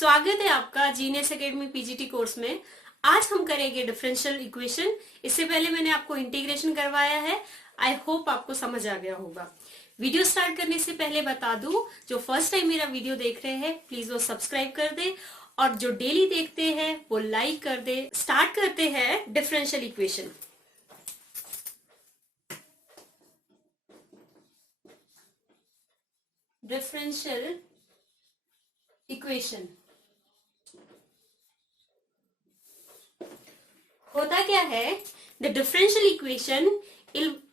स्वागत है आपका जीनियस एकेडमी पीजीटी कोर्स में। आज हम करेंगे डिफरेंशियल इक्वेशन। इससे पहले मैंने आपको इंटीग्रेशन करवाया है। आई होप आपको समझ आ गया होगा। वीडियो स्टार्ट करने से पहले बता दूं, जो फर्स्ट टाइम मेरा वीडियो देख रहे हैं प्लीज वो सब्सक्राइब कर दे, और जो डेली देखते हैं वो लाइक कर दे। स्टार्ट करते हैं डिफरेंशियल इक्वेशन। डिफरेंशियल इक्वेशन होता क्या है? The differential equation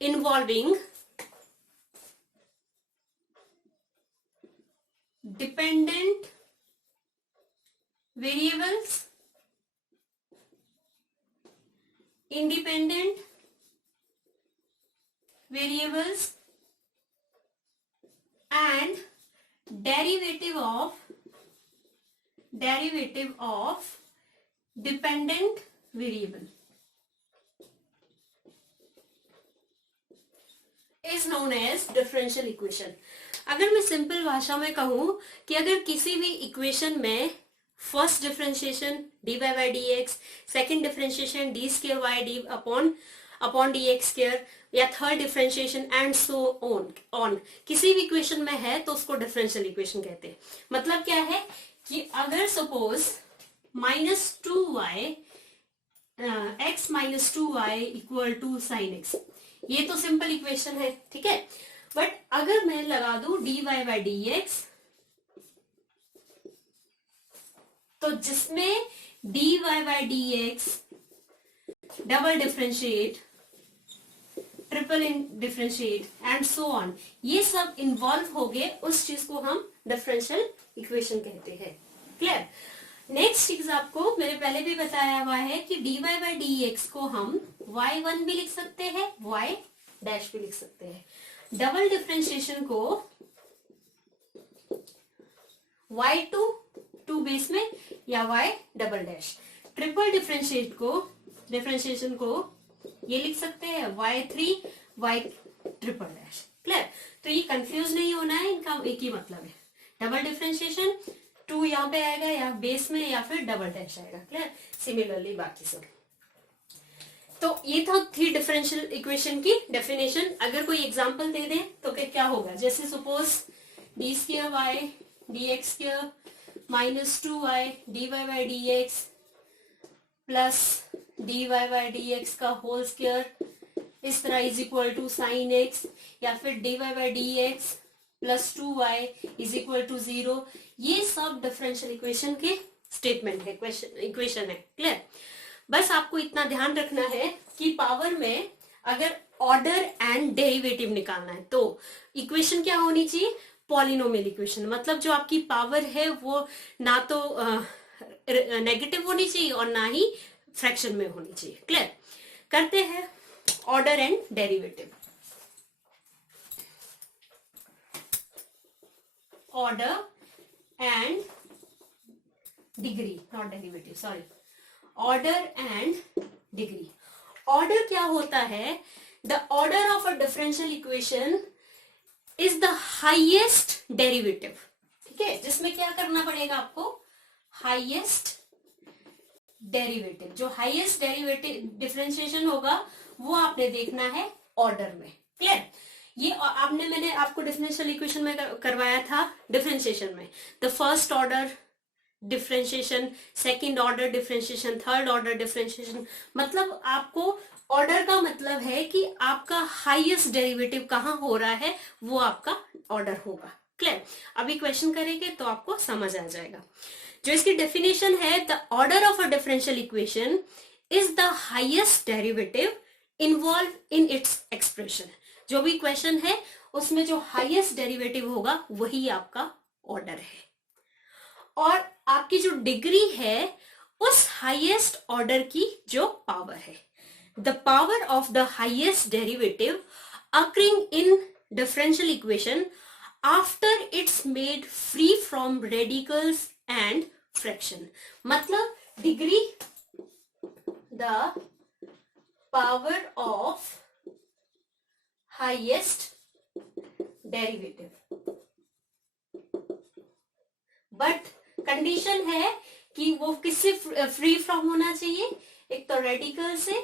involving dependent variables, independent variables and derivative of dependent variable is known as differential equation। अगर मैं सिंपल भाषा में कहूं कि अगर किसी भी इक्वेशन में first differentiation dy by dx, second differentiation d square y d upon dx square, या third differentiation and so on किसी भी इक्वेशन में है तो उसको डिफरेंशियल इक्वेशन कहते हैं। मतलब क्या है कि अगर suppose -2y x - 2y equal to sine x, ये तो सिंपल इक्वेशन है, ठीक है। बट अगर मैं लगा दूं dy by dx, तो जिसमें dy by dx double differentiate, triple differentiate and so on, ये सब इन्वॉल्व हो गए, उस चीज को हम डिफरेंशियल इक्वेशन कहते हैं। क्लियर? नेक्स्ट चीज आपको मैंने पहले भी बताया हुआ है कि dy by dx को हम y1 भी लिख सकते हैं, y डैश भी लिख सकते हैं। डबल डिफरेंशिएशन को y2 टू बेस में या y double dash, triple differentiation को ये लिख सकते हैं y3 y triple dash. Clear? तो ये कंफ्यूज नहीं होना है, इनका एक ही मतलब है। डबल डिफरेंशिएशन 2 यहाँ पे आएगा या बेस में, या फिर डबल डैश आएगा। क्लियर? सिमिलरली बाकी सब। तो ये थी डिफरेंशियल इक्वेशन की डेफिनेशन। अगर कोई एग्जांपल दे दे तो क्या होगा? जैसे suppose d square y dx square -2y dy by dx plus dy by dx का होल स्क्वायर इस तरह is equal to sine x, या फिर dy by dx plus 2y is equal to 0। ये सब डिफरेंशियल इक्वेशन के statement है, equation है। क्लियर? बस आपको इतना ध्यान रखना है कि पावर में अगर ऑर्डर एंड डेरिवेटिव निकालना है तो इक्वेशन क्या होनी चाहिए? Polynomial equation. मतलब जो आपकी पावर है वो ना तो नेगेटिव होनी चाहिए और ना ही फ्रैक्शन में होनी चाहिए। क्लियर? करते हैं order and derivative. Order and degree, not derivative, sorry, order and degree. Order क्या होता है? The order of a differential equation is the highest derivative. ठीक है, जिसमें क्या करना पड़ेगा आपको? Highest derivative. जो हाईएस्ट डेरिवेटिव डिफरेंशिएशन होगा वो आपने देखना है ऑर्डर में। क्लियर? ये मैंने आपको डिफरेंशियल इक्वेशन में करवाया था डिफरेंशिएशन में। The first order differentiation, second order differentiation, third order differentiation. मतलब आपको ऑर्डर का मतलब है कि आपका हाईएस्ट डेरिवेटिव कहां हो रहा है, वो आपका ऑर्डर होगा। क्लियर? अभी क्वेश्चन करेंगे तो आपको समझ आ जाएगा। जो इसकी डेफिनेशन है, the order of a differential equation is the highest derivative involve in its expression. जो भी क्वेश्चन है उसमें जो हाईएस्ट डेरिवेटिव होगा वही आपका ऑर्डर है, और आपकी जो डिग्री है उस हाईएस्ट ऑर्डर की जो पावर है। The power of the highest derivative occurring in differential equation after it's made free from radicals and fraction. मतलब degree, the power of highest derivative, but condition है कि वो किससे फ्री फ्रॉम होना चाहिए, एक तो रेडिकल से,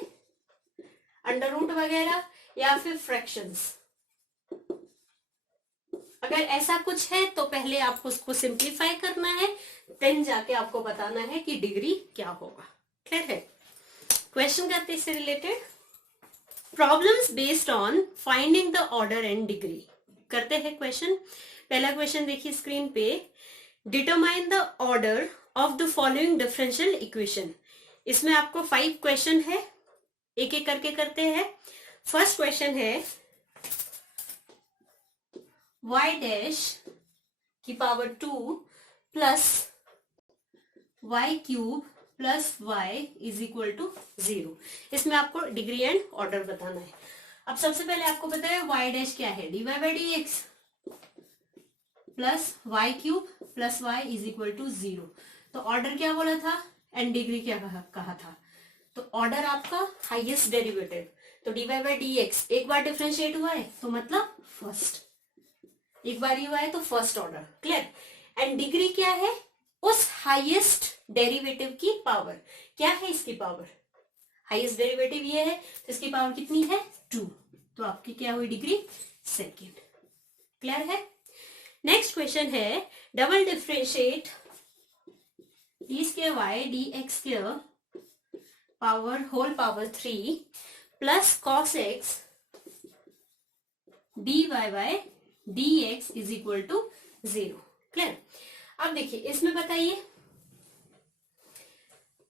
अंडर रूट वगैरह, या फिर फ्रैक्शंस। अगर ऐसा कुछ है तो पहले आपको उसको सिंप्लीफाई करना है, देन जाके आपको बताना है कि डिग्री क्या होगा। क्लियर है? क्वेश्चन करते हैं इससे related. Problems based on finding the order and degree. करते हैं क्वेश्चन। पहला क्वेश्चन देखिए स्क्रीन पे। Determine the order of the following differential equation. इसमें आपको 5 क्वेश्चन है, एक एक करके करते हैं। फर्स्ट क्वेश्चन है y डैश की power 2 plus y cube plus y is equal to 0। इसमें आपको डिग्री एंड ऑर्डर बताना है। अब सबसे पहले आपको पता है y डैश क्या है, dy by d x plus y cube plus y is equal to 0। तो ऑर्डर क्या बोला था एंड डिग्री क्या कहा था। तो ऑर्डर आपका हाईएस्ट डेरिवेटिव, तो dy बाई डी एक्स एक बार डिफरेंशिएट हुआ है तो मतलब फर्स्ट, एक बार ही हुआ है तो first order. Clear? And degree क्या है, उस हाईएस्ट डेरिवेटिव की पावर। क्या है इसकी पावर, हाईएस्ट डेरिवेटिव ये है तो इसकी पावर कितनी है 2। तो आपकी क्या हुई डिग्री, सेकेंड। क्लियर है? नेक्स्ट क्वेश्चन है double differentiate d square y d x square power whole power 3 plus cos x d y by d x is equal to 0। Clear? अब देखिए इसमें बताइए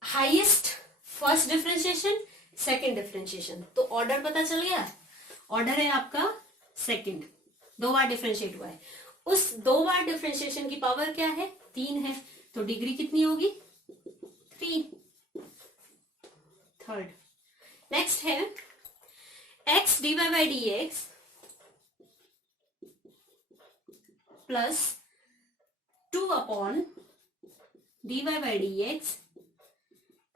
highest first differentiation, second differentiation, तो order पता चल गया। Order है आपका सेकंड, 2 बार डिफरेंशिएट हुआ है। उस 2 बार डिफरेंशिएशन की पावर क्या है 3 है, तो डिग्री कितनी होगी 3, थर्ड। नेक्स्ट है x d y by d x plus 2 upon d y by d x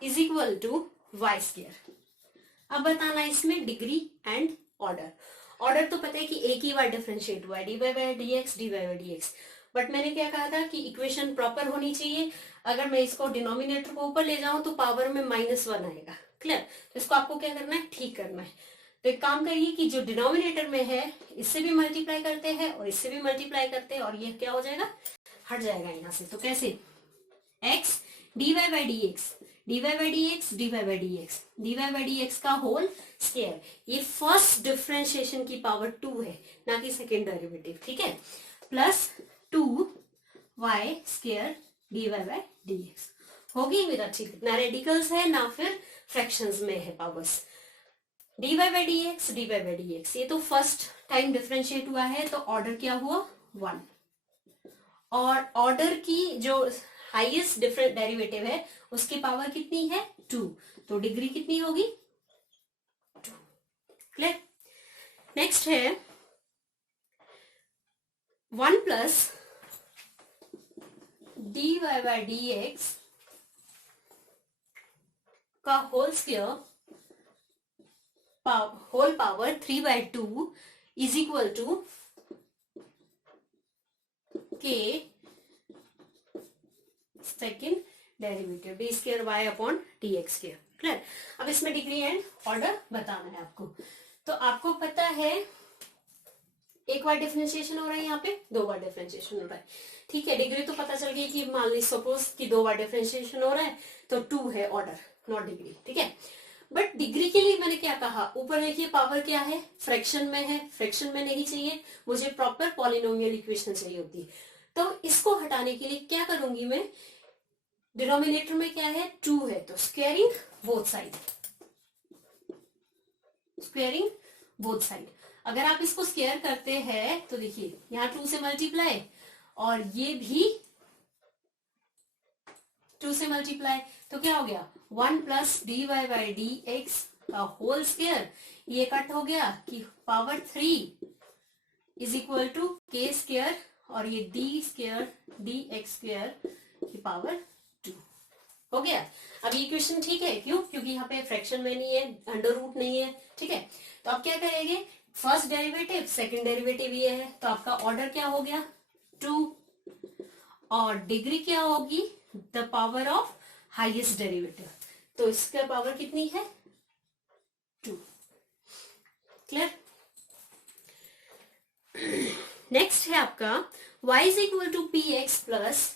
is equal to y square. अब बताना इसमें डिग्री एंड ऑर्डर। ऑर्डर तो पता है कि एक ही बार डिफरेंशिएट हुआ है, d y by d x d y by d x. But मैंने क्या कहा था कि इक्वेशन प्रॉपर होनी चाहिए। अगर मैं इसको डिनोमिनेटर को ऊपर ले जाऊं तो पावर में -1 आएगा। क्लियर? तो इसको आपको क्या करना है, ठीक करना है। तो एक काम करिए कि जो डिनोमिनेटर में है इससे भी मल्टीप्लाई करते हैं और इससे भी मल्टीप्लाई करते हैं, और ये क्या हो जाएगा, हट जाएगा यहां से। तो कैसे, x d y by d x, d y by d x, d y by d x, d y by d x का होल स्क्वायर। ये फर्स्ट डिफरेंशिएशन की पावर 2 है, ना कि सेकेंड डेरिवेटिव। ठीक है? Plus 2 y square d y by d x होगी मेरा। ठीक, ना रेडिकल्स है ना फिर फ्रैक्शंस में है powers. D y by d x, d y by d x, ये तो फर्स्ट टाइम डिफरेंशिएट हुआ है तो ऑर्डर क्या हुआ 1। और ऑर्डर की जो हाईएस्ट डिफरेंट डेरिवेटिव है उसकी पावर कितनी है 2, तो डिग्री कितनी होगी 2। क्लियर? नेक्स्ट है 1 plus d y by d x का whole square whole power 3/2 is equal to k second derivative d square y upon d x square. Clear? अब इसमें डिग्री एंड ऑर्डर बताना है आपको। तो आपको पता है एक बार डिफरेंशिएशन हो रहा है, यहाँ पे 2 बार डिफरेंशिएशन हो रहा है। ठीक है? डिग्री तो पता चल गई कि मान ली सपोज कि 2 बार डिफरेंशिएशन हो रहा है तो 2 है ऑर्डर, नॉट डिग्री। ठीक है? बट डिग्री के लिए मैंने क्या कहा, ऊपर देखिए पावर क्या है, फ्रैक्शन में है, फ्रैक्शन में नहीं चाहिए मुझे, प्रॉपर पॉलिनोमियल इक्वेशन चाहिए होती है। तो इसको हटाने के लिए क्या करूंगी मैं, डिनोमिनेटर में क्या है 2 है तो squaring both side, squaring both side. अगर आप इसको स्क्वायर करते हैं तो देखिए यहाँ 2 से मल्टीप्लाई और ये भी 2 से मल्टीप्लाई, तो क्या हो गया 1 plus d y by d x का होल स्क्वायर, ये कट हो गया कि power 3 is equal to k square, और ये d square d x square की पावर 2 हो गया। अब ये इक्वेशन ठीक है, क्यों, क्योंकि यहाँ पे फ्रैक्शन में नहीं है, अंडर रूट नहीं है। ठीक है? तो आप क्या करेंगे, फर्स्ट डेरिवेटिव सेकंड डेरिवेटिव ये है, तो आपका ऑर्डर क्या हो गया 2। और डिग्री क्या होगी, the power of highest derivative. तो इसका पावर कितनी है, 2। क्लियर। नेक्स्ट है आपका y is equal to p x plus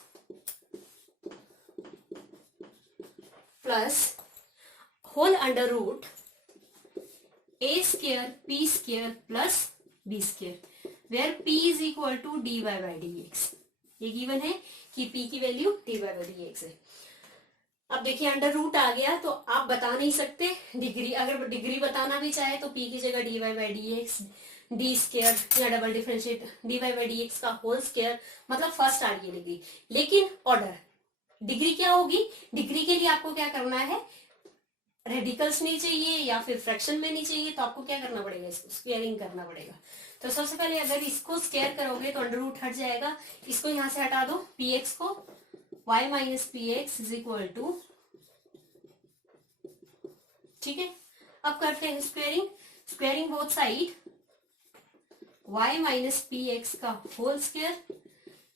whole under root a square p square plus b square, where p is equal to dy by dx। ये given है कि p की वैल्यू dy बाई dx है। अब देखिए under root आ गया तो आप बता नहीं सकते डिग्री, अगर डिग्री बताना भी चाहे तो p की जगह dy by dx, d square या double differentiate dy by dx का होल स्क्वायर, मतलब फर्स्ट आ रही है डिग्री। लेकिन ऑर्डर डिग्री क्या होगी, डिग्री के लिए आपको क्या करना है, रेडिकल्स नहीं चाहिए या फिर फ्रैक्शन में नहीं चाहिए, तो आपको क्या करना पड़ेगा, इसको स्क्वायरिंग करना पड़ेगा। तो सबसे पहले अगर इसको स्क्वायर करोगे तो अंडर रूट हट जाएगा, इसको यहां से हटा दो, पी एक्स को, y minus p x is equal to, ठीक है। अब करते हैं squaring, squaring both side, y minus p x का whole square,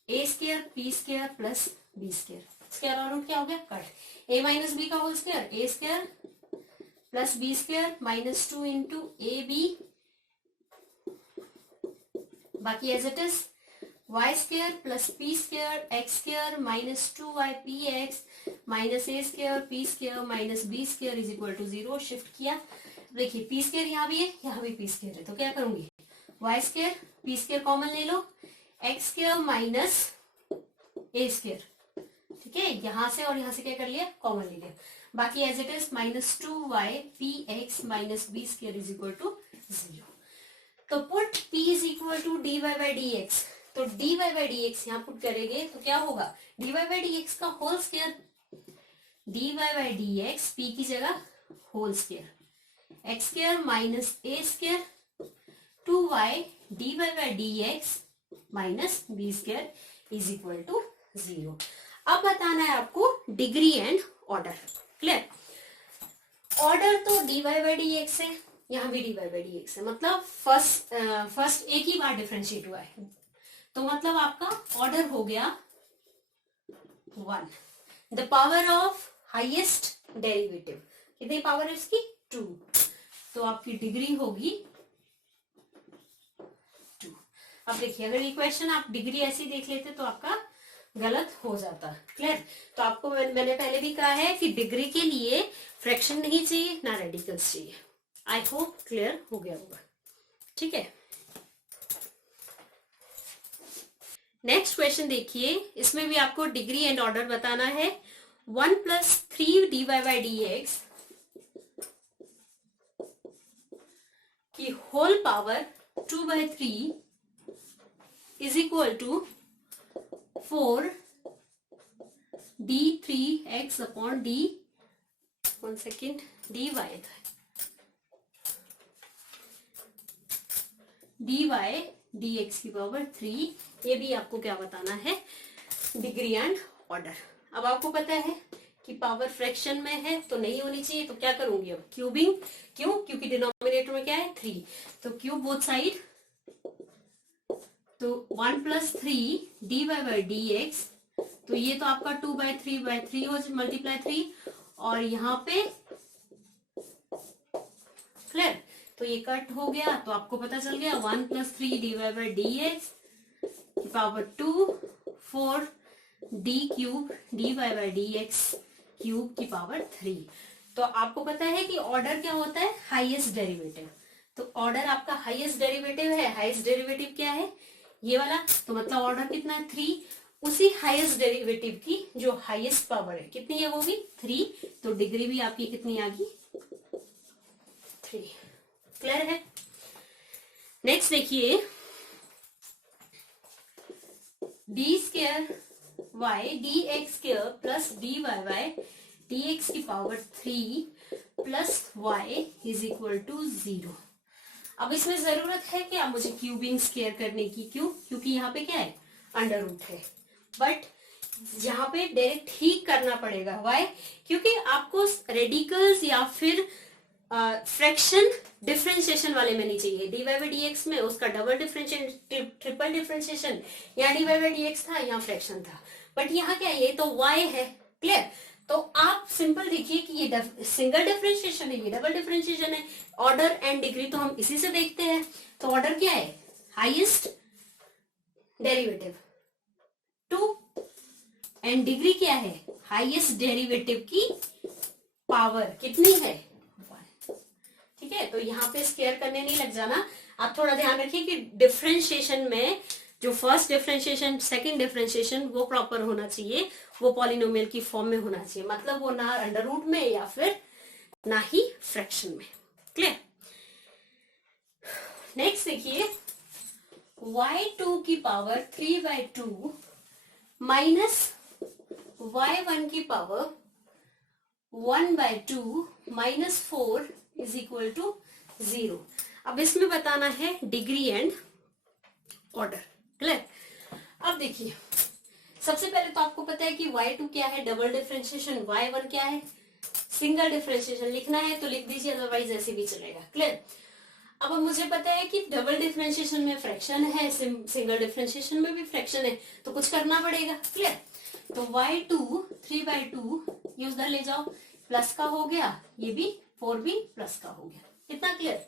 a square p square plus b square, square और रूट क्या हो गया, कट, a माइनस बी का whole square, a square plus b square minus 2 into a b, बाकी as it is, y square plus p square x square minus 2y p x minus a square p square minus b square is equal to 0। Shift किया, देखिए P square यहाँ भी है, यहाँ भी P square है, तो क्या करूंगी, y square p square common ले लो, x square minus a square, ठीक है, यहां से और यहां से क्या कर लिया, कॉमन ले लिया, बाकी as it is minus 2y p x minus b square is equal to 0। तो put p is equal to dy by d x, तो dy बाई डी एक्स यहाँ पुट करेंगे तो क्या होगा, dy बाई डी एक्स का whole square, dy by d x p की जगह whole square, x square minus a square 2y dy by d x minus b square is equal to 0। अब बताना है आपको degree and order. Clear, order तो dy by d x है, यहाँ भी dy बाई डी एक्स है, मतलब फर्स्ट एक ही बार डिफरेंशिएट हुआ है, तो मतलब आपका ऑर्डर हो गया 1। The power of highest derivative, कितनी पावर है इसकी, 2, तो आपकी डिग्री होगी 2। अब देखिए अगर ये क्वेश्चन आप डिग्री ऐसी देख लेते तो आपका गलत हो जाता। क्लियर, तो आपको मैंने पहले भी कहा है कि डिग्री के लिए फ्रैक्शन नहीं चाहिए ना रेडिकल्स चाहिए। आई होप क्लियर हो गया होगा, ठीक है। नेक्स्ट क्वेश्चन देखिए, इसमें भी आपको डिग्री एंड ऑर्डर बताना है। 1 plus 3 dy by d x की whole power 2/3 is equal to 4 d3x upon d, 1 second, dy dx की पावर 3, ये भी आपको क्या बताना है, डिग्री एंड ऑर्डर। अब आपको पता है कि पावर फ्रैक्शन में है तो नहीं होनी चाहिए, तो क्या करूंगी अब, क्यूबिंग, क्यों, क्योंकि डिनोमिनेटर में क्या है 3, तो क्यूब बोथ साइड, तो 1 plus 3 dy by d x, तो ये तो आपका 2/3 हो मल्टीप्लाई 3, और यहाँ पे क्लियर, तो ये कट हो गया, तो आपको पता चल गया 1 plus 3 dy by d x की power 2, 4 d cube dy by d x cube की पावर 3। तो आपको पता है कि ऑर्डर क्या होता है, हाईएस्ट डेरिवेटिव, तो ऑर्डर आपका हाईएस्ट डेरिवेटिव है, हाईएस्ट डेरिवेटिव क्या है, ये वाला, तो मतलब ऑर्डर कितना है 3, उसी हाईएस्ट डेरिवेटिव की जो हाईएस्ट पावर है कितनी है, वो भी 3, तो डिग्री भी आपकी कितनी आ गई, 3। क्लियर है। नेक्स्ट देखिए, d square y d x square plus d y y d x की power 3 plus y is equal to 0। अब इसमें जरूरत है कि आप मुझे क्यूबिंग स्क्वायर करने की, क्यों, क्योंकि यहाँ पे क्या है, अंडर रूट है, बट यहाँ पे डायरेक्ट ही करना पड़ेगा। वाई, क्योंकि आपको रेडिकल्स या फिर फ्रैक्शन डिफरेंशिएशन वाले में नहीं चाहिए। D y by d x में उसका डबल डिफरेंशिएशन, ट्रिपल डिफरेंशिएशन, यहाँ d y by d x था, यहाँ फ्रैक्शन था, बट यहाँ क्या है, ये तो y है। क्लियर? तो आप सिंपल देखिए कि ये सिंगल डिफरेंशिएशन है, ये डबल डिफरेंशिएशन है। ऑर्डर एंड डिग्री तो हम इसी से देखते हैं। तो ऑर्डर क्या है, हाईएस्ट डेरिवेटिव 2, एंड डिग्री क्या है, हाईएस्ट डेरिवेटिव की पावर कितनी है, 1। ठीक है, तो यहाँ पे स्क्वायर करने नहीं लग जाना। आप थोड़ा ध्यान रखिए कि डिफरेंशिएशन में जो फर्स्ट डिफरेंशिएशन, सेकंड डिफरेंशिएशन वो प्रॉपर होना चाहिए, वो पॉलिनोमियल की फॉर्म में होना चाहिए। मतलब वो ना अंडर रूट में या फिर ना ही फ्रैक्शन में। क्लियर? नेक्स्ट देखिए, y2 की पावर 3/2 माइनस y1 की power 1/2 minus 4 is equal to 0। अब इसमें बताना है डिग्री एंड ऑर्डर। क्लियर? अब देखिए, सबसे पहले तो आपको पता है कि y2 क्या है, डबल डिफरेंशिएशन, y1 क्या है, सिंगल डिफरेंशिएशन। लिखना है तो लिख दीजिए, अदरवाइज ऐसे भी चलेगा। क्लियर? अब मुझे पता है कि डबल डिफरेंशिएशन में फ्रैक्शन है, सिंगल डिफरेंशिएशन में भी फ्रैक्शन है, तो कुछ करना पड़ेगा। क्लियर? तो y2 3/2 ये उधर ले जाओ, प्लस का हो गया, ये भी 4 भी प्लस का हो गया। कितना क्लियर?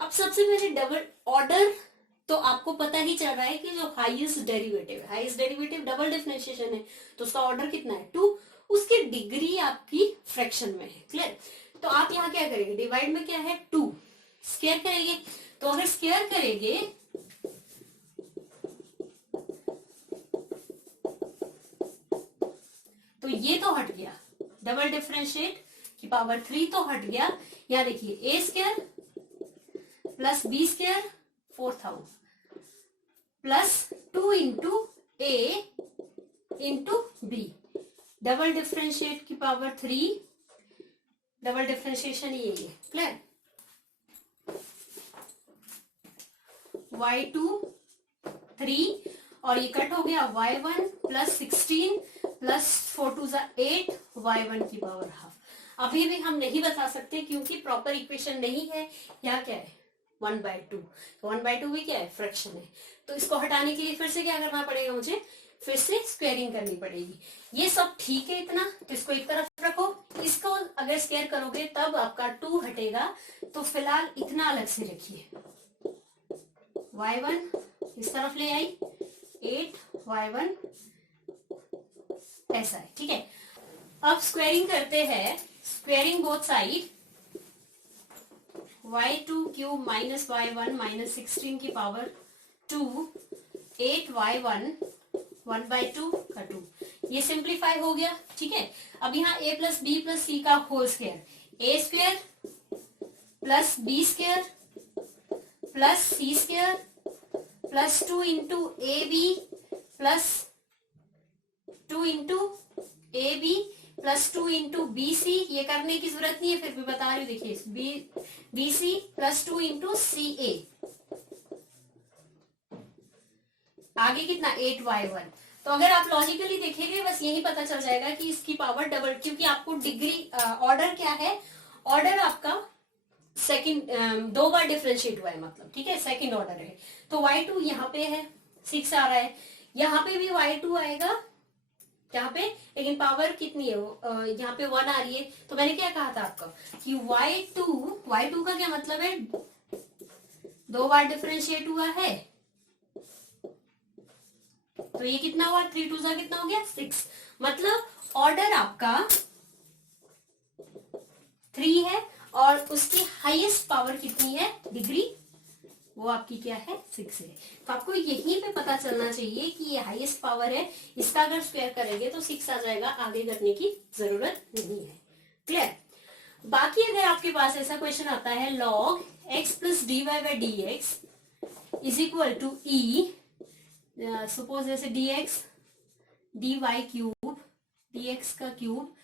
अब सबसे पहले डबल ऑर्डर तो आपको पता ही चल रहा है कि जो हाईएस्ट डेरिवेटिव है, हाईएस्ट डेरिवेटिव डबल डिफरेंशिएशन है, तो उसका ऑर्डर कितना है, 2। उसकी डिग्री आपकी फ्रैक्शन में है। क्लियर? तो आप यहाँ क्या करेंगे, डिवाइड में क्या है 2, स्क्वायर करेंगे। तो अगर स्क्वायर करेंगे तो ये तो हट गया, डबल डिफरेंशिएट की पावर 3 तो हट गया। यहाँ देखिए, a square plus b square 4,000 plus 2 into a into b, double differentiate की पावर 3, डबल डिफरेंशिएशन ये है। क्लियर? y2 3 और ये कट हो गया, y1 प्लस 16 प्लस 4 2 8, y1 की पावर हाफ। अभी भी हम नहीं बता सकते क्योंकि प्रॉपर इक्वेशन नहीं है। यहाँ क्या है, 1/2, 1/2 भी क्या है, फ्रैक्शन है। तो इसको हटाने के लिए फिर से क्या करना पड़ेगा, मुझे फिर से स्क्वायरिंग करनी पड़ेगी। ये सब ठीक है इतना, तो इसको एक तरफ रखो। इसको अगर स्क्वायर करोगे तब आपका 2 हटेगा, तो फिलहाल इतना अलग से रखिए। y1 इस तरफ ले आई, 8 y1 ऐसा है। ठीक है, अब स्क्वायरिंग करते हैं, squaring both side, y2 cube minus y1 minus 16 की पावर 2, 8 y1 1/2 का 2, ये सिंप्लीफाई हो गया। ठीक है, अब यहाँ a plus b plus c का whole square, a square plus b square plus c square plus 2 into a b plus 2 into a b plus 2 into b c. ये करने की जरूरत नहीं है, फिर भी बता रही हूँ। देखिए, बी सी प्लस 2 इंटू सी ए, आगे कितना 8y1। तो अगर आप लॉजिकली देखेंगे बस यही पता चल जाएगा कि इसकी पावर डबल, क्योंकि आपको डिग्री ऑर्डर क्या है, ऑर्डर आपका सेकंड 2 बार डिफरेंशिएट हुआ है, मतलब ठीक है, सेकंड ऑर्डर है। तो y2 यहाँ पे है 6 आ रहा है, यहाँ पे भी y2 आएगा यहाँ पे, लेकिन पावर कितनी है, यहाँ पे 1 आ रही है। तो मैंने क्या कहा था आपको कि y2 का क्या मतलब है, 2 बार डिफरेंशिएट हुआ है, तो ये कितना हुआ, 3 2 कितना हो गया 6। मतलब ऑर्डर आपका 3 है और उसकी हाईएस्ट पावर कितनी है, डिग्री, वो आपकी क्या है 6 है। तो आपको यहीं पे पता चलना चाहिए कि ये हाईएस्ट पावर है, इसका अगर स्क्वायर करेंगे तो 6 आ जाएगा, आगे करने की जरूरत नहीं है। क्लियर? बाकी अगर आपके पास ऐसा क्वेश्चन आता है, log x plus d y by d x is equal to e, suppose जैसे dx dy क्यूब, dx का क्यूब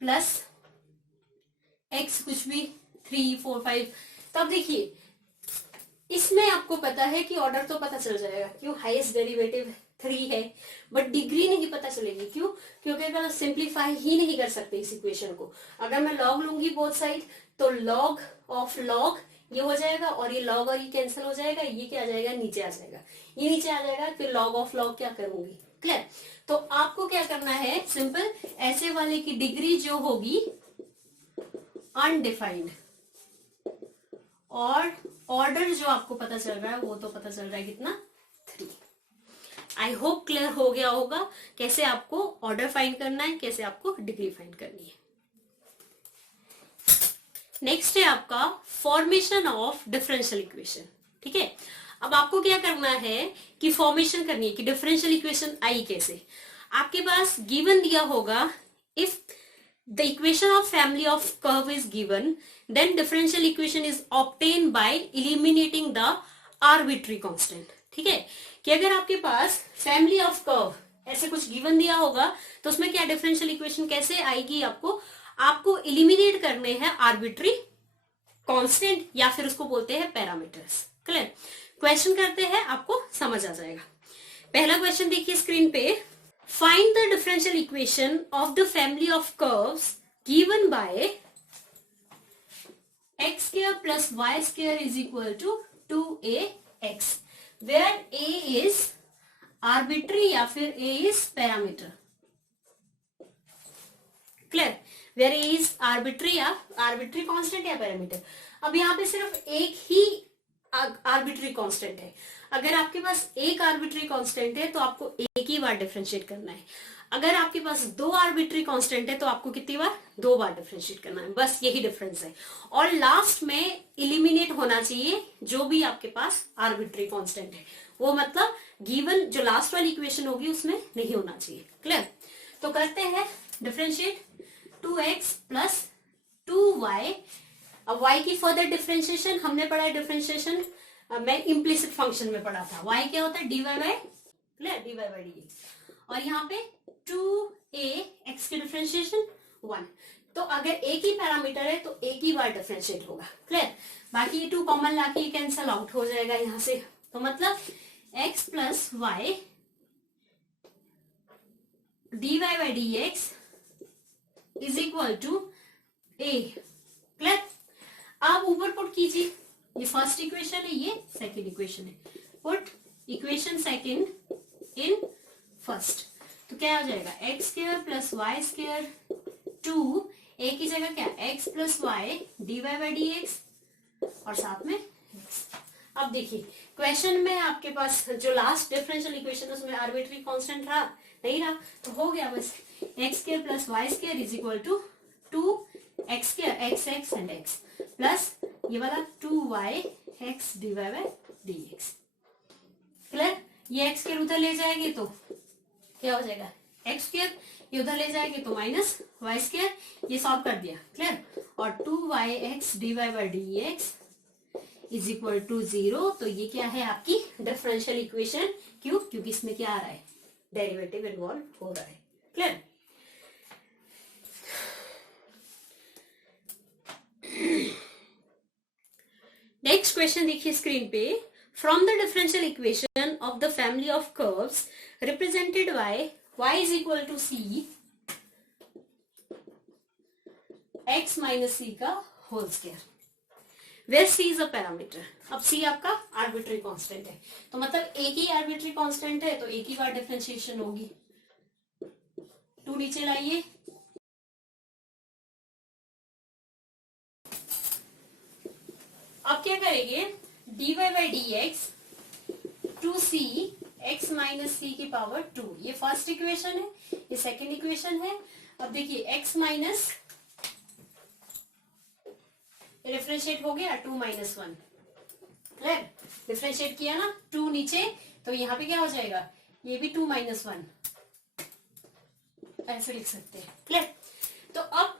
प्लस x कुछ भी 3 4 5, तब देखिए इसमें आपको पता है कि ऑर्डर तो पता चल जाएगा, क्यों, हाईएस्ट डेरिवेटिव 3 है, बट डिग्री नहीं पता चलेगी। क्यों? क्योंकि अगर सिंप्लीफाई ही नहीं कर सकते इस इक्वेशन को। अगर मैं लॉग लूंगी बोथ साइड तो लॉग ऑफ लॉग ये हो जाएगा, और ये लॉग और ये कैंसिल हो जाएगा, ये क्या आ जाएगा, नीचे आ जाएगा, ये नीचे आ जाएगा, फिर लॉग ऑफ लॉग क्या करूंगी, क्लियर। तो आपको क्या करना है, सिंपल, ऐसे वाले की डिग्री जो होगी अनडिफाइंड, और ऑर्डर जो आपको पता चल रहा है वो तो पता चल रहा है कितना, 3। आई होप क्लियर हो गया होगा कैसे आपको ऑर्डर फाइंड करना है, कैसे आपको डिग्री फाइंड करनी है। नेक्स्ट है आपका फॉर्मेशन ऑफ डिफरेंशियल इक्वेशन। ठीक है, अब आपको क्या करना है कि फॉर्मेशन करनी है कि डिफरेंशियल इक्वेशन आई कैसे। आपके पास गिवन दिया होगा, if the equation of family of curve is given, then differential equation is obtain by eliminating the arbitrary constant. ठीक है, कि अगर आपके पास फैमिली ऑफ कर्व ऐसे कुछ गिवन दिया होगा तो उसमें क्या डिफरेंशियल इक्वेशन कैसे आएगी, आपको इलिमिनेट करने हैं आर्बिट्री कांस्टेंट, या फिर उसको बोलते हैं पैरामीटर्स। क्लियर, क्वेश्चन करते हैं, आपको समझ आ जाएगा। पहला क्वेश्चन देखिए स्क्रीन पे, find the differential equation of the family of curves given by x square plus y square is equal to 2ax, where a is arbitrary या फिर a is parameter। Clear, where a is arbitrary या arbitrary constant या parameter. अब यहाँ पे सिर्फ एक ही arbitrary constant है। अगर आपके पास एक आर्बिट्री कांस्टेंट है तो आपको एक ही बार डिफरेंशिएट करना है। अगर आपके पास दो आर्बिट्री कांस्टेंट है तो आपको कितनी बार, 2 बार डिफरेंशिएट करना है। बस यही डिफरेंस है। और लास्ट में इलिमिनेट होना चाहिए जो भी आपके पास आर्बिट्री कांस्टेंट है, वो मतलब गिवन जो लास्ट वाली इक्वेशन होगी उसमें नहीं होना चाहिए। क्लियर, तो करते हैं डिफरेंशिएट 2x प्लस 2y। अब y की फर्दर डिफरेंशिएशन हमने पढ़ा है, डिफरेंशिएशन मैं इम्प्लिसिट फंक्शन में पढ़ा था। y क्या होता है, dy by, clear, dy by dx। और यहाँ पे 2a x की डिफरेंशिएशन 1। तो अगर एक ही पैरामीटर है तो एक ही बार डिफरेंशिएट होगा। क्लियर, बाकी ये 2 कॉमन लाके कैंसल आउट हो जाएगा यहाँ से। तो मतलब x plus y dy by dx is equal to a। Clear, आप ऊपर पुट कीजिए, ये फर्स्ट इक्वेशन है, ये सेकंड इक्वेशन है। Put equation second in first, तो क्या हो जाएगा, x square plus y square 2, a की जगह क्या, x plus y d y by d x, और साथ में एक्स। अब देखिए क्वेश्चन में आपके पास जो लास्ट डिफरेंशियल इक्वेशन उसमें आर्बिट्री कांस्टेंट रहा नहीं रहा, तो हो गया बस x square plus y square is equal to 2x square x x and x plus ये वाला 2y x d y by d x. Clear, ये एक्स स्क्वायर उधर ले जाएंगे तो क्या हो जाएगा, एक्स स्क्वायर, ये उधर ले जाएंगे तो माइनस वाई स्क्वायर, ये सॉल्व कर दिया। क्लियर, और 2y x d y by d x is equal to 0। तो ये क्या है आपकी डिफरेंशियल इक्वेशन। क्यों, क्योंकि इसमें क्या आ रहा है, डेरिवेटिव इन्वॉल्व हो रहा है। क्लियर, नेक्स्ट क्वेश्चन देखिए स्क्रीन पे, from the differential equation of the family of curves represented by y is equal to c x minus c का whole square, where c is a parameter. अब c आपका arbitrary constant है, तो मतलब एक ही arbitrary constant है तो एक ही बार डिफरेंशिएशन होगी। 2 नीचे लाइए, अब क्या करेंगे, dy by d x 2c x minus c की पावर 2, ये फर्स्ट इक्वेशन है, ये सेकंड इक्वेशन है। अब देखिए x माइनस डिफरेंशिएट हो गया 2 माइनस 1। क्लियर, डिफरेंशिएट किया ना 2 नीचे, तो यहाँ पे क्या हो जाएगा, ये भी 2 माइनस 1 ऐसे लिख सकते हैं। क्लियर, तो अब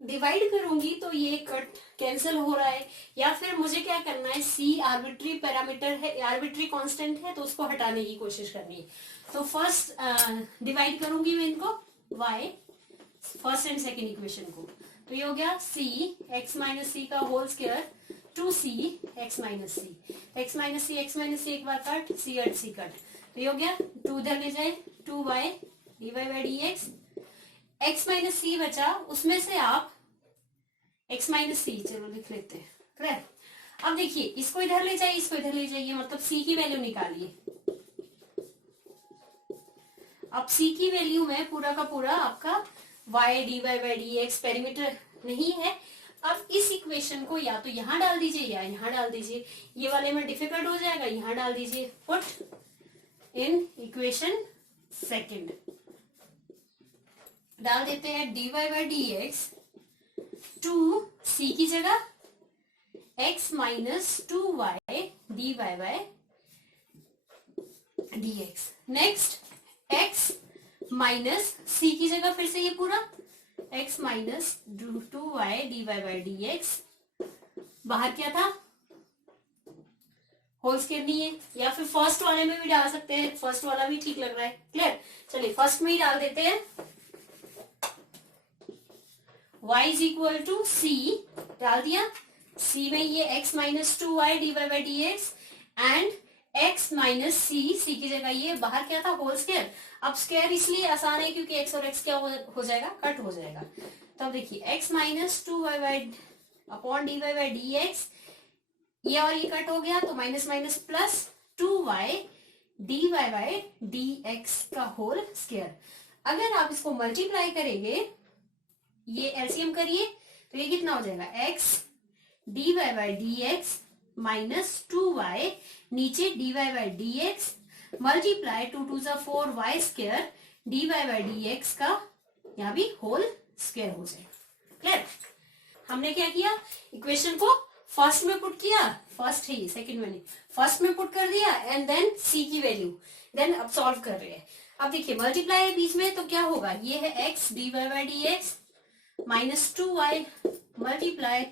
डिवाइड करूंगी तो ये कट कैंसिल हो रहा है, या फिर मुझे क्या करना है, c आर्बिट्री पैरामीटर है, आर्बिट्री कांस्टेंट है, तो उसको हटाने की कोशिश करनी है। तो फर्स्ट डिवाइड करूंगी मैं इनको y, first and second equation को, तो ये हो गया c x माइनस सी का whole square 2c x minus c, x minus c एक बार कट, c हट c कट, तो ये हो गया 2 इधर ले जाए 2y d y by d x, x minus c बचा, उसमें से आप x माइनस सी चलो लिख लेते हैं। क्लियर, अब देखिए इसको इधर ले जाइए, इसको इधर ले जाइए, मतलब c की वैल्यू निकालिए। अब c की वैल्यू में पूरा का पूरा आपका y dy by d x perimeter नहीं है। अब इस इक्वेशन को या तो यहां डाल दीजिए या यहां डाल दीजिए, ये वाले में डिफिकल्ट हो जाएगा, यहां डाल दीजिए। पुट इन इक्वेशन सेकेंड, डाल देते हैं dy by d x to c की जगह x minus 2y dy by d x. Next x minus c की जगह फिर से ये पूरा x minus 2y dy by d x. बाहर क्या था, होल स्क्वायर नहीं है, या फिर फर्स्ट वाले में भी डाल सकते हैं, फर्स्ट वाला भी ठीक लग रहा है। क्लियर, चलिए फर्स्ट में ही डाल देते हैं। y is equal to c डाल दिया, c में ये x minus 2y d y by d x and x minus c की जगह ये बाहर क्या था, होल स्क्वायर। अब स्क्वायर इसलिए आसान है क्योंकि x और x क्या हो जाएगा, कट हो जाएगा। तो अब देखिए x minus 2y by upon d y by d x, ये और ये कट हो गया तो minus minus plus 2y d y by d x का होल स्क्वायर। अगर आप इसको मल्टीप्लाई करेंगे, ये एलसीएम करिए तो ये कितना हो जाएगा, x d y by d x minus 2y नीचे d y by d x multiply 2 to ज़ा 4y square d y by d x का यहाँ भी होल स्क्वायर हो जाएगा। क्लियर, हमने क्या किया, इक्वेशन को फर्स्ट में पुट किया, फर्स्ट है ये, सेकंड में नहीं, फर्स्ट में पुट कर दिया एंड देन c की वैल्यू, देन अब सॉल्व कर रहे हैं। अब देखिए मल्टीप्लाई है बीच में तो क्या होगा, ये है x d y by d x minus 2y multiply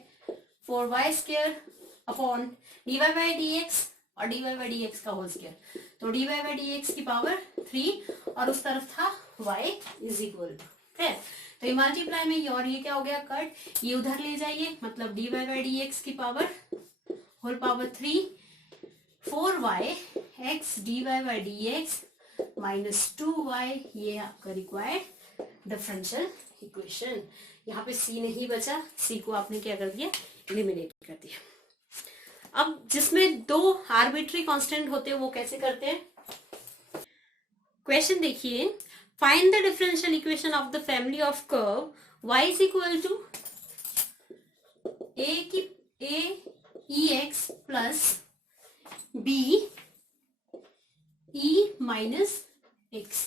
4y square upon d y by d x और d y by d x का होल स्क्वायर। तो d y by d x की पावर 3 और उस तरफ था y इज इक्वल टू। तो ये मल्टीप्लाई में ये और ये क्या हो गया, कट, ये उधर ले जाइए, मतलब d y by d x की power whole power 3 4y x d y by d x minus 2y, ये आपका रिक्वायर्ड डिफरेंशियल इक्वेशन। यहाँ पे c नहीं बचा, c को आपने क्या कर दिया, एलिमिनेट कर दिया। अब जिसमें दो आर्बिट्री कांस्टेंट होते हैं वो कैसे करते हैं, क्वेश्चन देखिए, find the differential equation of the family of curve y is equal to a e x plus b e minus x।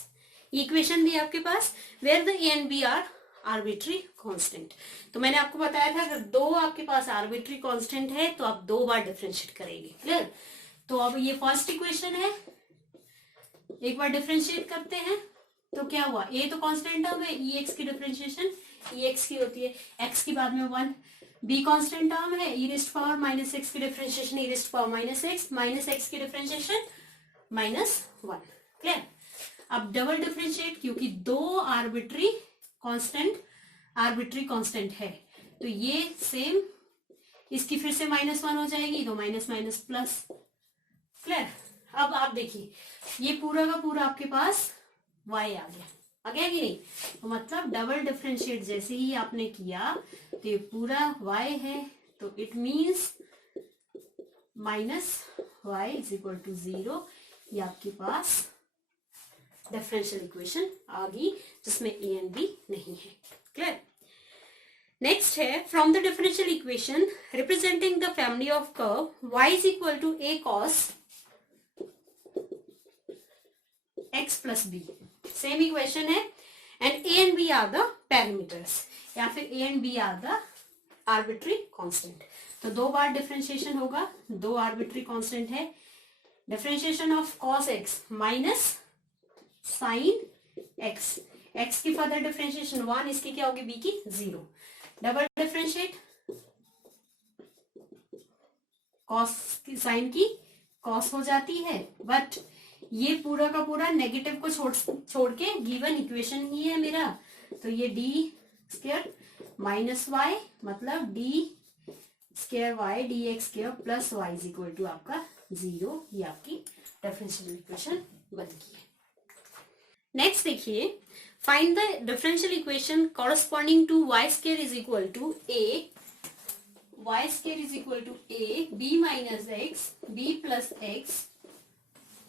Equation दी आपके पास, where the a and b are arbitrary constant. तो मैंने आपको बताया था अगर दो आपके पास आर्बिट्री कांस्टेंट है तो आप दो बार डिफरेंशिएट करेंगे। क्लियर, तो अब ये फर्स्ट इक्वेशन है, एक बार डिफरेंशिएट करते हैं तो क्या हुआ, a तो कांस्टेंट टर्म है, e x की डिफरेंशिएशन e x की होती है x के बाद में 1, b कांस्टेंट टर्म है, e rest power minus x की differentiation e rest power minus x की डिफरेंशिएशन -1। क्लियर, अब डबल डिफरेंशिएट क्योंकि दो आर्बिट्री कांस्टेंट है तो ये सेम, इसकी फिर से -1 हो जाएगी तो माइनस माइनस प्लस। क्लियर, अब आप देखिए ये पूरा का पूरा आपके पास y आ गया कि नहीं, तो मतलब डबल डिफरेंशिएट जैसे ही आपने किया तो ये पूरा y है, तो it means minus y is equal to 0। ये आपके पास डिफरेंशियल इक्वेशन आ गई जिसमें a एंड b नहीं है। क्लियर, नेक्स्ट है, from the differential equation representing the family of curve y is equal to a cos x plus b, same equation है and a and b are the parameters या फिर a and b are the arbitrary constant. तो दो बार differentiation होगा, दो arbitrary constant है, differentiation of cos x minus sine x, x की फर्दर डिफरेंशिएशन 1, इसकी क्या होगी, b की 0। डबल डिफरेंशिएट cos की साइन की cos हो जाती है, बट ये पूरा का पूरा नेगेटिव को छोड़ के गिवन इक्वेशन ही है मेरा, तो ये डी स्क्वायर माइनस वाई मतलब d square y d x square plus y is equal to आपका 0। ये आपकी डिफरेंशियल इक्वेशन बन गई है। नेक्स्ट देखिए, find the differential equation corresponding to y square is equal to a, y square is equal to a b minus x b plus x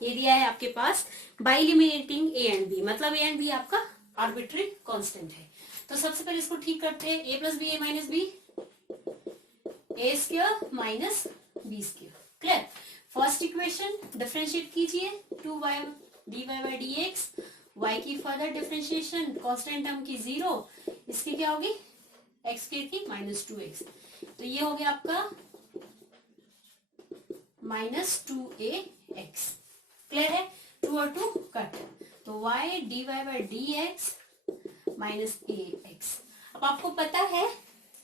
ये दिया है आपके पास by eliminating a and b, मतलब ए एंड बी आपका arbitrary constant है। तो सबसे पहले इसको ठीक करते हैं, a plus b a minus b, a square minus b square. Clear. First equation differentiate कीजिए, 2y dy by d x, y की फर्दर डिफरेंशिएशन कांस्टेंट टर्म की 0, इसकी क्या होगी x स्क्वायर की माइनस 2x, तो ये हो गया आपका माइनस 2ax। क्लियर है, 2 और 2 कट, तो y dy by d x minus ax। अब आपको पता है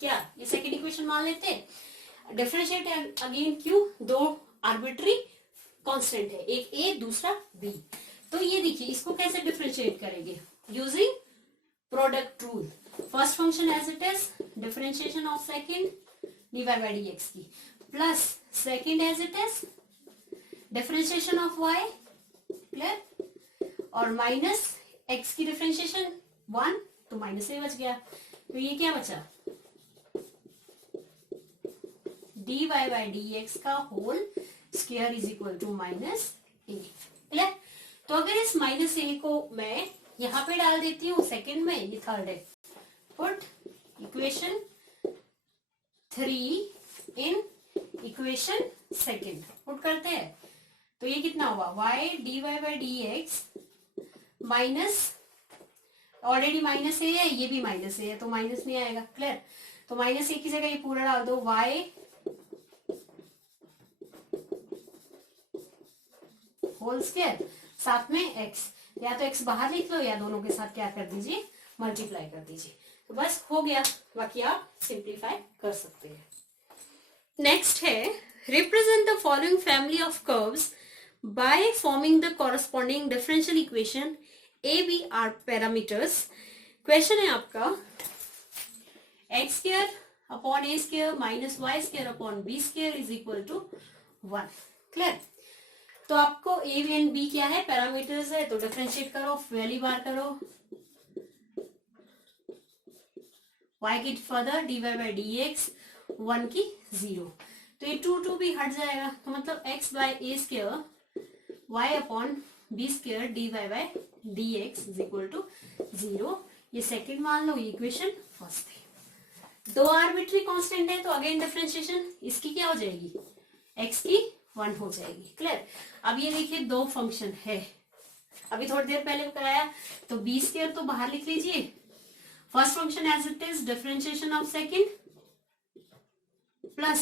क्या, ये सेकेंड इक्वेशन मान लेते हैं, डिफरेंशिएट अगेन क्यों, दो आर्बिट्री कांस्टेंट है, एक a दूसरा b, तो ये देखिए इसको कैसे डिफरेंशिएट करेंगे, using product rule. First function as it is, differentiation of second dy by d x की, plus second as it is differentiation of y, clear, और माइनस x की डिफरेंशिएशन 1, तो माइनस ए बच गया, तो ये क्या बचा, dy बाई डी एक्स का whole square is equal to minus a. Clear. तो अगर इस माइनस ए को मैं यहां पे डाल देती हूँ सेकेंड में, ये थर्ड है, put equation 3 in equation second, put करते हैं, तो ये कितना हुआ, y dy by d x minus, already minus a है, ये भी माइनस ए है, तो माइनस नहीं आएगा। क्लियर। तो माइनस ए की जगह ये पूरा डाल दो, y होल स्क्वायर साथ में x, या तो x बाहर लिख लो या दोनों के साथ क्या कर दीजिए, मल्टीप्लाई कर दीजिए, तो बस हो गया, बाकी आप सिंप्लीफाई कर सकते हैं। नेक्स्ट है, represent the following family of curves by forming the corresponding differential equation, a b are parameters. Question है आपका, x square upon a square minus y square upon b square is equal to 1। Clear. तो आपको ए and B क्या है, parameters है, तो differentiate करो, value बार करो, y की further dy by d x 1 की 0, तो ये 2 भी हट जाएगा, तो मतलब x by a square y upon b square d y by d x is equal to 0। ये सेकेंड मान लो, ये इक्वेशन फर्स्ट है। दो आर्बिट्री कांस्टेंट है, तो अगेन डिफरेंशिएशन इसकी क्या हो जाएगी, x की 1 हो जाएगी। क्लियर। अब ये देखिए दो फंक्शन है, अभी थोड़ी देर पहले कराया, तो बी स्क्वायर तो बाहर लिख लीजिए, first function as it is differentiation of second, plus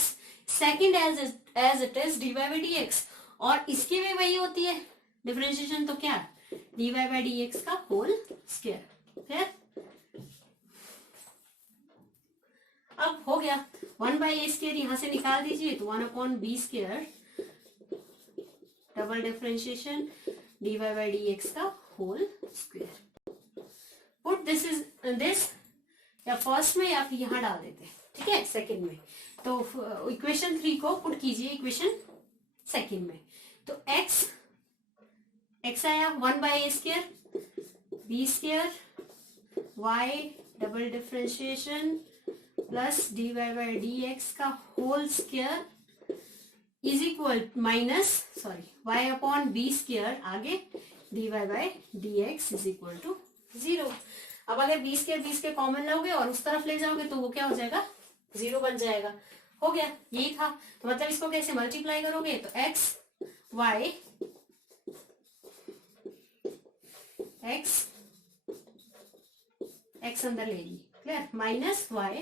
second as it is d y by d x, और इसकी भी वही होती है डिफरेंशिएशन, तो क्या d y by d x का होल स्क्वायर। फिर अब हो गया, 1 बाई ए स्क्वायर यहां से निकाल दीजिए, तो 1 upon b square double differentiation d y by d x का whole square. Put this is this, या फर्स्ट में या फिर यहां डाल देते हैं, ठीक है, सेकेंड में, तो इक्वेशन 3 को पुट कीजिए इक्वेशन सेकेंड में, तो x आया 1 by a square b square y double differentiation plus d y by d x का whole square is equal minus y upon b square आगे d y by d x is equal to 0। अब अगर B square common लोगे और उस तरफ ले जाओगे, तो वो क्या हो जाएगा, 0 बन जाएगा। हो गया, यही था। तो मतलब इसको कैसे मल्टीप्लाई करोगे, तो x अंदर ले ली, clear, minus y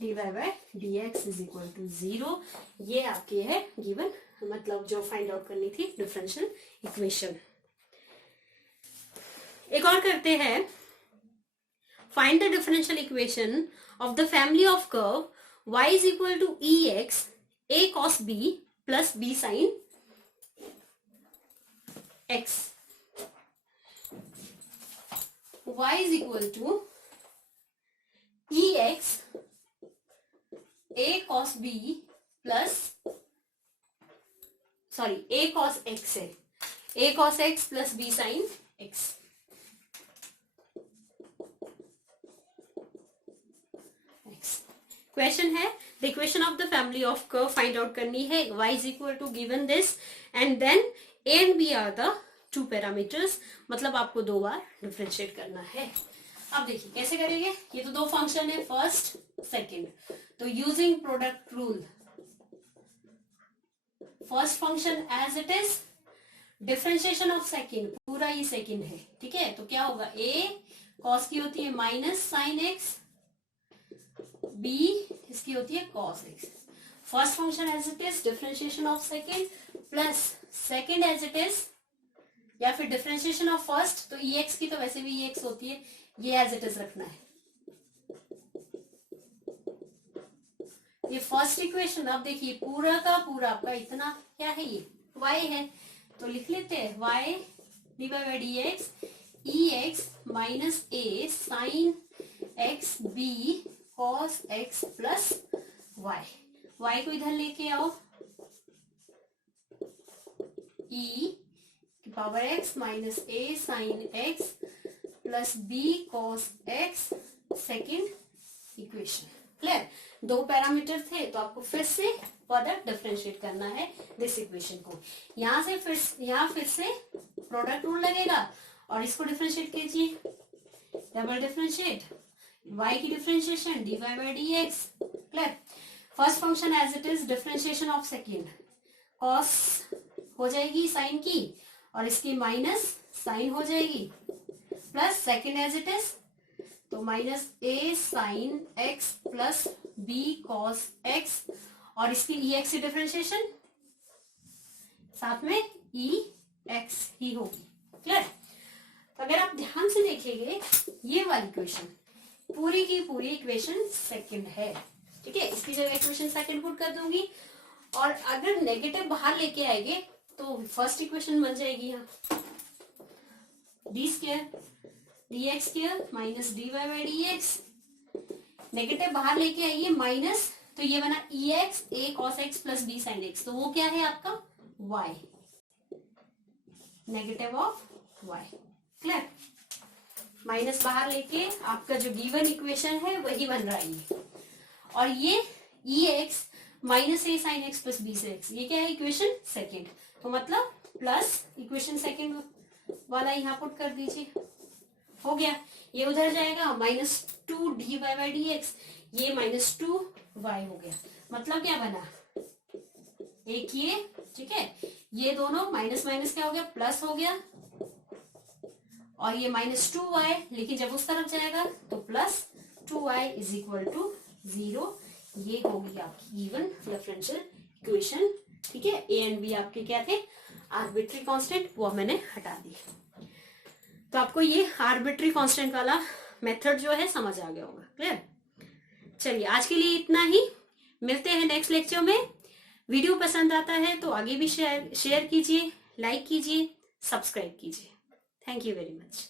d y by d x is equal to 0। ये आपके है गिवन, मतलब जो फाइंड आउट करनी थी डिफरेंशियल इक्वेशन। एक और करते हैं, find the differential equation of the family of curve y is equal to e x a cos b plus b sine x, y is equal to e x a cos b plus a cos x है, a cos x plus b sine x. Question है, the equation of the family of curve find out करनी है, y is equal to given this and then a and B are the two parameters, मतलब आपको 2 बार differentiate करना है। अब देखिए कैसे करेंगे, ये तो 2 फंक्शन है, फर्स्ट सेकंड, तो using product rule, first function as it is, differentiation of second, पूरा ये सेकंड है, ठीक है, तो क्या होगा, ए कॉस की होती है माइनस साइन एक्स, बी इसकी होती है cos x. First function as it is, differentiation of second plus second as it is, या फिर डिफरेंशिएशन ऑफ फर्स्ट, तो ई एक्स की तो वैसे भी ई एक्स होती है, ये एज इट इज रखना है। ये फर्स्ट इक्वेशन, अब देखिए पूरा का पूरा आपका इतना क्या है, ये y है, तो लिख लेते हैं y divide by d x e x minus a sine x b cos x plus y को इधर लेके आओ, e की power x minus a sine x plus b cos x, second equation. Clear, 2 parameter थे तो आपको फिर से फर्दर डिफरेंशिएट करना है दिस इक्वेशन को। यहाँ फिर से प्रोडक्ट रूल लगेगा और इसको डिफरेंशिएट कीजिए, डबल डिफरेंशिएट, y की differentiation dy by d x. Clear, first function as it is, differentiation of second, cos हो जाएगी साइन की और इसकी माइनस साइन हो जाएगी, plus second as it is, तो minus a sine x plus b cos x, और इसकी ई एक्स की डिफरेंशिएशन साथ में ई एक्स ही होगी। क्लियर, तो अगर आप ध्यान से देखेंगे ये वाली इक्वेशन पूरी की पूरी इक्वेशन सेकंड है, ठीक है, इसकी जगह इक्वेशन सेकंड पुट कर दूंगी, और अगर नेगेटिव बाहर लेके आएंगे तो फर्स्ट इक्वेशन बन जाएगी, यहाँ d square d x square minus d y by d x, negative बाहर लेके आइए माइनस, तो ये बना e x a cos x plus b sine x, तो वो क्या है आपका y, negative of y। Clear, minus बाहर लेके आपका जो गिवन इक्वेशन है वही बन रहा है ये, और ये e x minus a sine x plus b sine x, ये क्या है इक्वेशन सेकेंड, तो मतलब प्लस इक्वेशन सेकेंड वाला यहाँ पुट कर दीजिए, हो गया, ये उधर जाएगा minus 2 d y by d x, ये माइनस 2 y हो गया, मतलब क्या बना, एक ये, ठीक है, ये दोनों माइनस माइनस क्या हो गया, प्लस हो गया, और ये माइनस 2y, लेकिन जब उस तरफ जाएगा तो plus 2y is equal to 0, ये होगी आपकी गिवन डिफरेंशियल इक्वेशन। ठीक है, ए एंड बी आपके क्या थे, आर्बिट्री कांस्टेंट, वो मैंने हटा दिए, तो आपको ये आर्बिट्री कांस्टेंट वाला मेथड जो है समझ आ गया होगा। क्लियर, चलिए आज के लिए इतना ही, मिलते हैं नेक्स्ट लेक्चर में। वीडियो पसंद आता है तो आगे भी शेयर कीजिए, लाइक कीजिए, सब्सक्राइब कीजिए। Thank you very much.